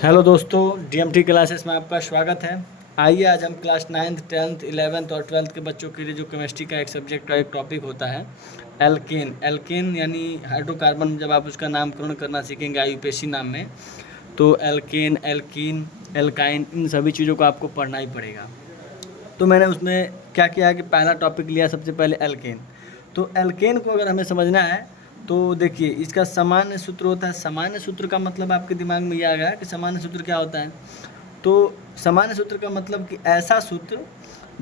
Hello दोस्तों, DMT classes में आपका स्वागत है। आइए आज हम क्लास 9th 10th 11th और 12th के बच्चों के लिए जो केमिस्ट्री का एक सब्जेक्ट का एक टॉपिक होता है एल्केन। एल्केन यानी हाइड्रोकार्बन, जब आप उसका नामकरण करना सीखेंगे आईयूपीएसी नाम में, तो एल्केन, एल्कीन, एल्काइन, इन सभी चीज़ों को आपको पढ़ना ही पड़ेगा। तो मैंने उसमें क्या किया कि पहला टॉपिक लिया सबसे पहले एल्केन। तो एल्केन को अगर हमें समझना है तो देखिए, इसका सामान्य सूत्र होता है। सामान्य सूत्र का मतलब आपके दिमाग में ये आ गया कि सामान्य सूत्र क्या होता है। तो सामान्य सूत्र का मतलब कि ऐसा सूत्र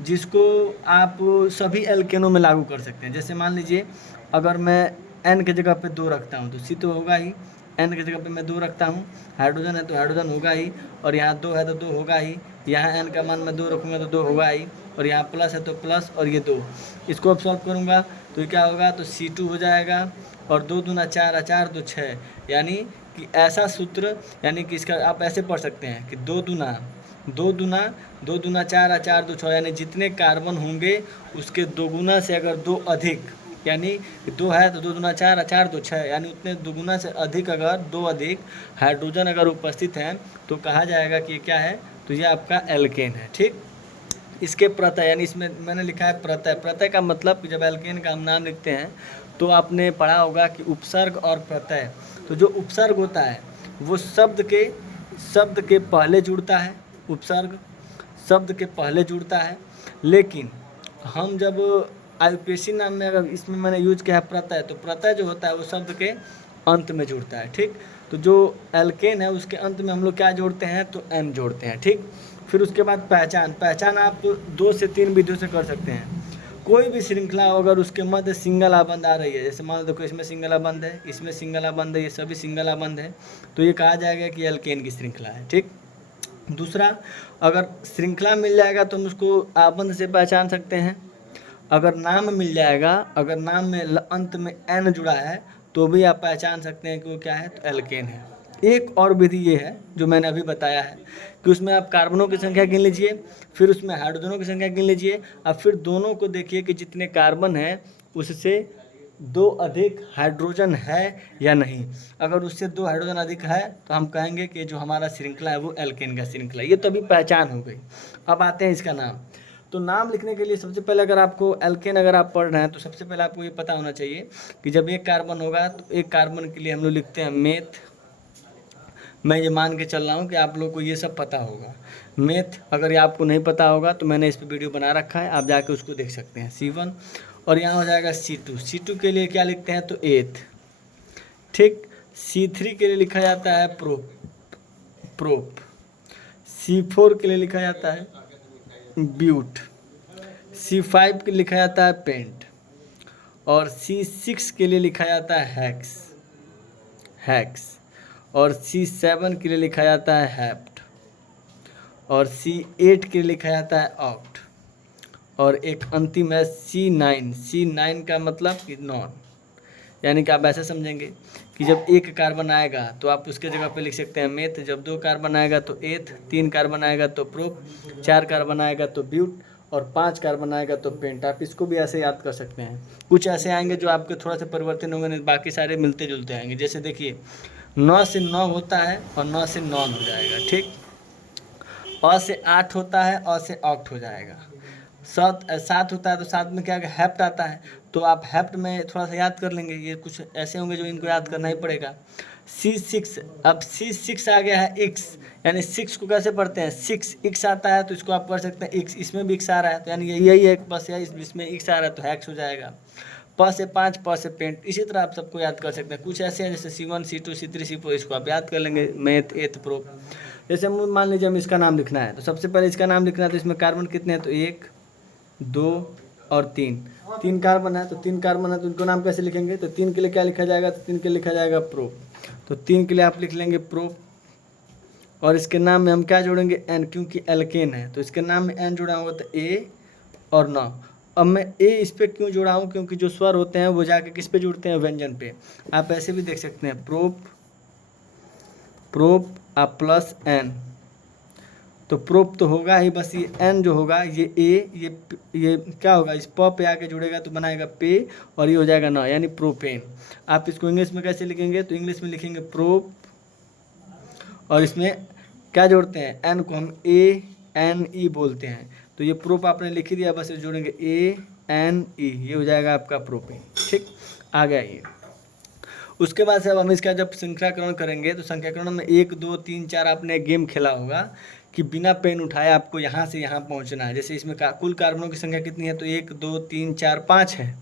जिसको आप सभी एल्केनों में लागू कर सकते हैं। जैसे मान लीजिए, अगर मैं एन की जगह पे 2 रखता हूँ तो सी तो होगा ही, एन की जगह पे मैं 2 रखता हूँ, हाइड्रोजन है तो हाइड्रोजन होगा ही, और यहाँ 2 है तो 2 होगा ही, यहाँ एन का मान मैं 2 रखूँगा तो 2 होगा ही, और यहाँ प्लस है तो प्लस, और ये 2। इसको अब सॉल्व करूँगा तो ये क्या होगा, तो C2 हो जाएगा, और 2 दूना 4 और 4 तो 6। यानी कि ऐसा सूत्र, यानी कि इसका आप ऐसे पढ़ सकते हैं कि 2 दूना 4 और 4 2 6, यानी जितने कार्बन होंगे उसके 2 गुना से अगर 2 अधिक, यानी 2 है तो 2 दूना 4 और 4 2 6, यानी उतने 2 गुना से अधिक, अगर 2 अधिक हाइड्रोजन अगर उपस्थित हैं तो कहा जाएगा कि ये क्या है, तो ये आपका एल्केन है। ठीक, इसके प्रत्यय, यानी इसमें मैंने लिखा है प्रत्यय। प्रत्यय का मतलब कि जब एल्केन का हम नाम लिखते हैं तो आपने पढ़ा होगा कि उपसर्ग और प्रत्यय। तो जो उपसर्ग होता है वो शब्द के पहले जुड़ता है, उपसर्ग शब्द के पहले जुड़ता है। लेकिन हम जब आईयूपीएसी नाम में अगर इसमें मैंने यूज किया है प्रत्यय, तो प्रत्यय जो होता है वो शब्द के अंत में जुड़ता है। ठीक, तो जो एल्केन है उसके अंत में हम लोग क्या जोड़ते हैं, तो एन जोड़ते हैं। ठीक, फिर उसके बाद पहचान आप 2 से 3 विधियों से कर सकते हैं। कोई भी श्रृंखला अगर उसके मध्य सिंगल आबंध आ रही है, जैसे मान लो देखो इसमें सिंगल आबंध है, इसमें सिंगल आबंध है, ये सभी सिंगल आबंध है, तो ये कहा जाएगा कि एल्केन की श्रृंखला है। ठीक, दूसरा, अगर श्रृंखला मिल जाएगा तो हम उसको आबंध से पहचान सकते हैं। अगर नाम मिल जाएगा, अगर नाम में अंत में एन जुड़ा है तो भी आप पहचान सकते हैं कि वो क्या है, तो एल्केन है। एक और विधि ये है जो मैंने अभी बताया है कि उसमें आप कार्बनों की संख्या गिन लीजिए, फिर उसमें हाइड्रोजनों की संख्या गिन लीजिए, अब फिर दोनों को देखिए कि जितने कार्बन हैं उससे 2 अधिक हाइड्रोजन है या नहीं। अगर उससे 2 हाइड्रोजन अधिक है तो हम कहेंगे कि जो हमारा श्रृंखला है वो एल्केन का श्रृंखला है। ये तो अभी पहचान हो गई। अब आते हैं इसका नाम। तो नाम लिखने के लिए सबसे पहले, अगर आपको एल्केन अगर आप पढ़ रहे हैं तो सबसे पहले आपको ये पता होना चाहिए कि जब एक कार्बन होगा तो एक कार्बन के लिए हम लोग लिखते हैं मेथ। मैं ये मान के चल रहा हूँ कि आप लोग को ये सब पता होगा। मेथ अगर ये आपको नहीं पता होगा तो मैंने इस पर वीडियो बना रखा है, आप जाके उसको देख सकते हैं। C1, और यहाँ हो जाएगा C2। C2 के लिए क्या लिखते हैं, तो एथ। ठीक, C3 के लिए लिखा जाता है प्रोप। C4 के लिए लिखा जाता है ब्यूट। C5 के लिए लिखा जाता है पेंट, और C6 के लिए लिखा जाता है हैक्स, और C7 के लिए लिखा जाता है हैप्ट, और C8 के लिए लिखा जाता है ऑक्ट, और एक अंतिम है C9 का मतलब कि नॉन। यानी कि आप ऐसे समझेंगे कि जब एक कार्बन आएगा तो आप उसके जगह पे लिख सकते हैं मेथ, जब 2 कार्बन आएगा तो एथ, 3 कार्बन आएगा तो प्रोप, 4 कार्बन आएगा तो ब्यूट, और 5 कार्बन आएगा तो पेंट। आप इसको भी ऐसे याद कर सकते हैं। कुछ ऐसे आएंगे जो आपके थोड़ा सा परिवर्तन होंगे, नहीं बाकी सारे मिलते जुलते आएंगे। जैसे देखिए 9 से 9 होता है और 9 से नॉन हो जाएगा। ठीक, अ से 8 होता है, अ से ऑक्ट हो जाएगा। 7 होता है तो 7 में क्या हैप्ट आता है, तो आप हैप्ट में थोड़ा सा याद कर लेंगे। ये कुछ ऐसे होंगे जो इनको याद करना ही पड़ेगा। C6, अब C6 आ गया है एक्स, यानी 6 को कैसे पढ़ते हैं, 6 एक्स आता है तो इसको आप पढ़ सकते हैं एक्स, इसमें भी एक्स आ रहा है तो यानी यही है, बस यही इसमें एक्स आ रहा है तो हैक्स हो जाएगा। प से 5, प से पेंट। इसी तरह आप सबको याद कर सकते हैं। कुछ ऐसे हैं जैसे C1 C2 C3 C4, इसको आप याद कर लेंगे, मेथ एथ प्रो। जैसे हम मान लीजिए हम इसका नाम लिखना है, तो सबसे पहले इसका नाम लिखना है, तो इसमें कार्बन कितने हैं, तो 1 2 और 3 कार्बन है, तो 3 कार्बन है तो उनको नाम कैसे लिखेंगे, तो 3 के लिए क्या लिखा जाएगा, तो 3 के लिए लिखा जाएगा प्रोप। तो 3 के लिए आप लिख लेंगे प्रोप, और इसके नाम में हम क्या जोड़ेंगे, एन, क्योंकि एल्केन है तो इसके नाम में एन जुड़ा होगा तो ए और न। अब मैं ए इस पर क्यों जोड़ा हूँ, क्योंकि जो स्वर होते हैं वो जाके किस पे जुड़ते हैं, व्यंजन पे। आप ऐसे भी देख सकते हैं, प्रोप आप प्लस एन, तो प्रोप तो होगा ही, बस ये एन जो होगा ये ए, ये क्या होगा, इस प पे आके जुड़ेगा तो बनाएगा पे, और ये हो जाएगा ना, यानी प्रोपेन। आप इसको इंग्लिश में कैसे लिखेंगे, तो इंग्लिश में लिखेंगे प्रोप, और इसमें क्या जोड़ते हैं, एन को हम ANE बोलते हैं। तो ये प्रोप आपने लिख ही दिया, बस जोड़ेंगे ANE, ये हो जाएगा आपका प्रोपेन। ठीक, आ गया ये। उसके बाद से अब हम इसका जब श्रृंखलाकरण करेंगे तो संख्याकरण में 1 2 3 4 आपने गेम खेला होगा कि बिना पेन उठाए आपको यहाँ से यहाँ पहुँचना है। जैसे इसमें कुल कार्बनों की संख्या कितनी है, तो 1 2 3 4 5 है,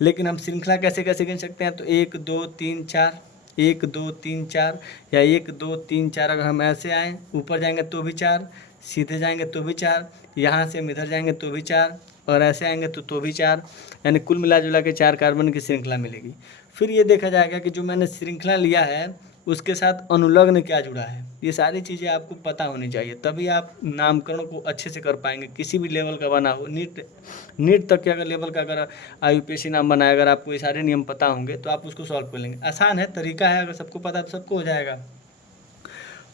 लेकिन हम श्रृंखला कैसे कैसे गिन सकते हैं, तो 1 2 3 4, 1 2 3 4, या 1 2 3 4। अगर हम ऐसे आएँ ऊपर जाएंगे तो भी 4, सीधे जाएंगे तो भी 4, यहाँ से हम इधर जाएंगे तो भी 4, और ऐसे आएंगे तो भी 4, यानी कुल मिला जुला के 4 कार्बन की श्रृंखला मिलेगी। फिर ये देखा जाएगा कि जो मैंने श्रृंखला लिया है उसके साथ अनुलग्न क्या जुड़ा है। ये सारी चीज़ें आपको पता होनी चाहिए, तभी आप नामकरण को अच्छे से कर पाएंगे। किसी भी लेवल का बना हो, नीट तक के अगर लेवल का अगर IUPAC नाम बनाए, अगर आपको ये सारे नियम पता होंगे तो आप उसको सॉल्व कर लेंगे। आसान है, तरीका है, अगर सबको पता है तो सबको हो जाएगा।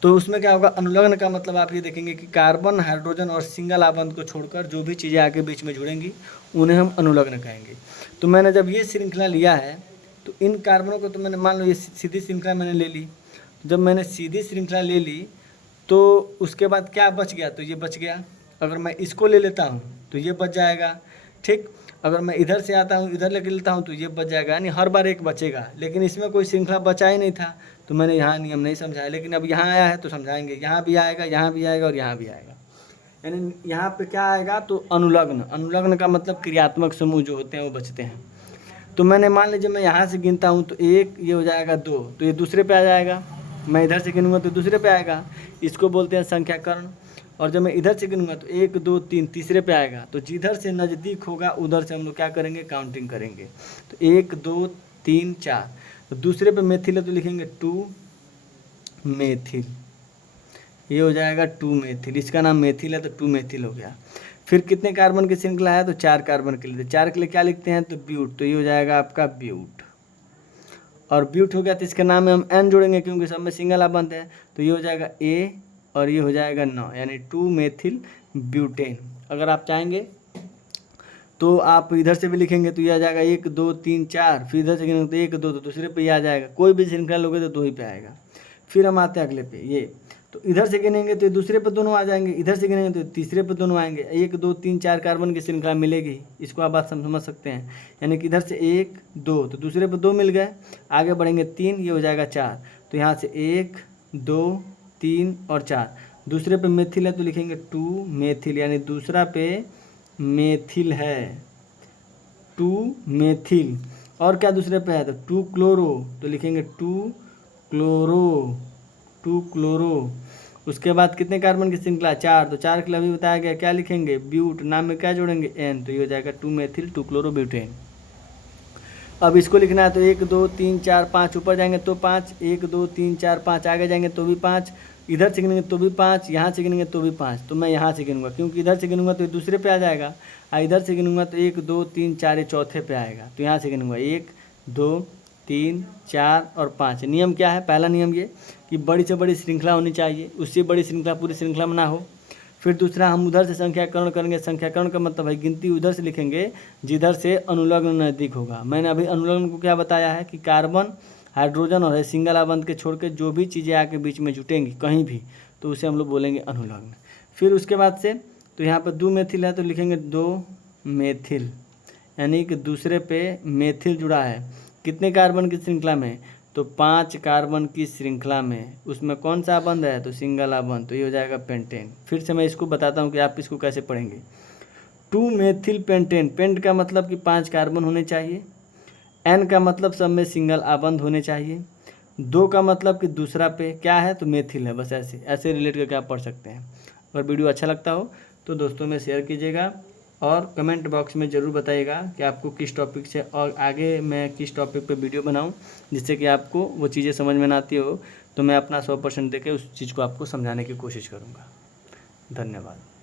तो उसमें क्या होगा, अनुलग्न का मतलब आप ये देखेंगे कि कार्बन, हाइड्रोजन और सिंगल आबंध को छोड़कर जो भी चीज़ें आगे बीच में जुड़ेंगी उन्हें हम अनुलग्न कहेंगे। तो मैंने जब ये श्रृंखला लिया है तो इन कार्बनों को, तो मैंने मान लो ये सीधी श्रृंखला मैंने ले ली। जब मैंने सीधी श्रृंखला ले ली तो उसके बाद क्या बच गया, तो ये बच गया। अगर मैं इसको ले लेता हूँ तो ये बच जाएगा। ठीक, अगर मैं इधर से आता हूँ इधर लेके लेता हूँ तो ये बच जाएगा, यानी हर बार एक बचेगा। लेकिन इसमें कोई श्रृंखला बचा ही नहीं था तो मैंने यहाँ नियम नहीं समझाया, लेकिन अब यहाँ आया है तो समझाएंगे। यहाँ भी आएगा, यहाँ भी आएगा और यहाँ भी आएगा। यानी यहाँ पे क्या आएगा, तो अनुलग्न। अनुलग्न का मतलब क्रियात्मक समूह जो होते हैं वो बचते हैं। तो मैंने मान लीजिए मैं यहाँ से गिनता हूँ तो 1, ये हो जाएगा 2, तो ये दूसरे पे आ जाएगा। मैं इधर से गिनूँगा तो दूसरे पे आएगा, इसको बोलते हैं संख्याकरण। और जब मैं इधर से गिनूँगा तो 1 2 3 तीसरे पे आएगा। तो जिधर से नज़दीक होगा उधर से हम लोग क्या करेंगे, काउंटिंग करेंगे। तो 1 2 3 4, तो दूसरे पे मेथिल है तो लिखेंगे 2 मेथिल, ये हो जाएगा 2 मेथिल। इसका नाम मेथिल है तो 2 मेथिल हो गया। फिर कितने कार्बन की श्रृंखला है, तो 4 कार्बन के लिए। 4 के लिए क्या लिखते हैं, तो ब्यूट, तो ये हो जाएगा आपका ब्यूट। और ब्यूट हो गया तो इसके नाम में हम N जोड़ेंगे क्योंकि सब में सिंगल आबंध है, तो ये हो जाएगा A और ये हो जाएगा 9, यानी 2 मेथिल ब्यूटेन। अगर आप चाहेंगे तो आप इधर से भी लिखेंगे तो ये आ जाएगा 1 2 3 4, फिर इधर से गिनेंगे तो 1 2, तो दूसरे पे ये आ जाएगा। कोई भी श्रृंखला लोगे तो 2 ही पे आएगा। फिर हम आते हैं अगले पे, ये तो इधर से गिनेंगे तो दूसरे पे दोनों आ जाएंगे, इधर से गिनेंगे तो तीसरे पे दोनों आएंगे। 1 2 3 4 कार्बन की श्रृंखला मिलेगी, इसको आप बात समझ सकते हैं। यानी कि इधर से 1 2 तो दूसरे पे 2 मिल गए, आगे बढ़ेंगे 3, ये हो जाएगा 4। तो यहाँ से 1 2 3 और 4। दूसरे पे मेथिल है तो लिखेंगे 2 मेथिल, यानी दूसरा पे मेथिल है 2 मेथिल। और क्या दूसरे पे है, तो 2 क्लोरो, तो लिखेंगे 2 क्लोरो, 2 क्लोरो। उसके बाद कितने कार्बन की श्रृंखला, 4, तो 4 के लिए अभी बताया गया, क्या लिखेंगे, ब्यूट। नाम में क्या जोड़ेंगे, N, तो ये हो जाएगा 2 मेथिल 2 क्लोरो ब्यूटेन। अब इसको लिखना है तो 1 2 3 4 5, ऊपर जाएंगे तो 5, 1 2 3 4 5, आगे जाएंगे तो भी 5, इधर से गिनेंगे तो भी 5, यहाँ से गिनेंगे तो भी 5। तो मैं यहाँ से गिनूंगा क्योंकि इधर से गिनूंगा तो दूसरे पे आ जाएगा, और इधर से गिनूंगा तो 1 2 3 4 ये चौथे पे आएगा। तो यहाँ से गिनूंगा 1 2 3 4 और 5। नियम क्या है, पहला नियम ये कि बड़ी से बड़ी श्रृंखला होनी चाहिए, उससे बड़ी श्रृंखला पूरी श्रृंखला में ना हो। फिर दूसरा, हम उधर से संख्याकरण करेंगे। संख्याकरण का मतलब है गिनती उधर से लिखेंगे जिधर से अनुलग्न नज़दीक होगा। मैंने अभी अनुलग्न को क्या बताया है कि कार्बन, हाइड्रोजन और सिंगल आबंध के छोड़ के जो भी चीज़ें आके बीच में जुटेंगी कहीं भी, तो उसे हम लोग बोलेंगे अनुलग्न। फिर उसके बाद से तो यहाँ पर 2 मेथिल है तो लिखेंगे 2 मेथिल, यानी कि दूसरे पे मेथिल जुड़ा है। कितने कार्बन की श्रृंखला में, तो 5 कार्बन की श्रृंखला में। उसमें कौन सा आबंध है, तो सिंगल आबंध, तो ये हो जाएगा पेंटेन। फिर से मैं इसको बताता हूँ कि आप इसको कैसे पढ़ेंगे। 2 मेथिल पेंटेन, पेंट का मतलब कि 5 कार्बन होने चाहिए, N का मतलब सब में सिंगल आबंध होने चाहिए, 2 का मतलब कि दूसरा पे क्या है, तो मेथिल है। बस ऐसे ऐसे रिलेट करके आप पढ़ सकते हैं। अगर वीडियो अच्छा लगता हो तो दोस्तों में शेयर कीजिएगा और कमेंट बॉक्स में ज़रूर बताइएगा कि आपको किस टॉपिक से और आगे मैं किस टॉपिक पे वीडियो बनाऊं, जिससे कि आपको वो चीज़ें समझ में ना आती हो तो मैं अपना 100% देके उस चीज़ को आपको समझाने की कोशिश करूँगा। धन्यवाद।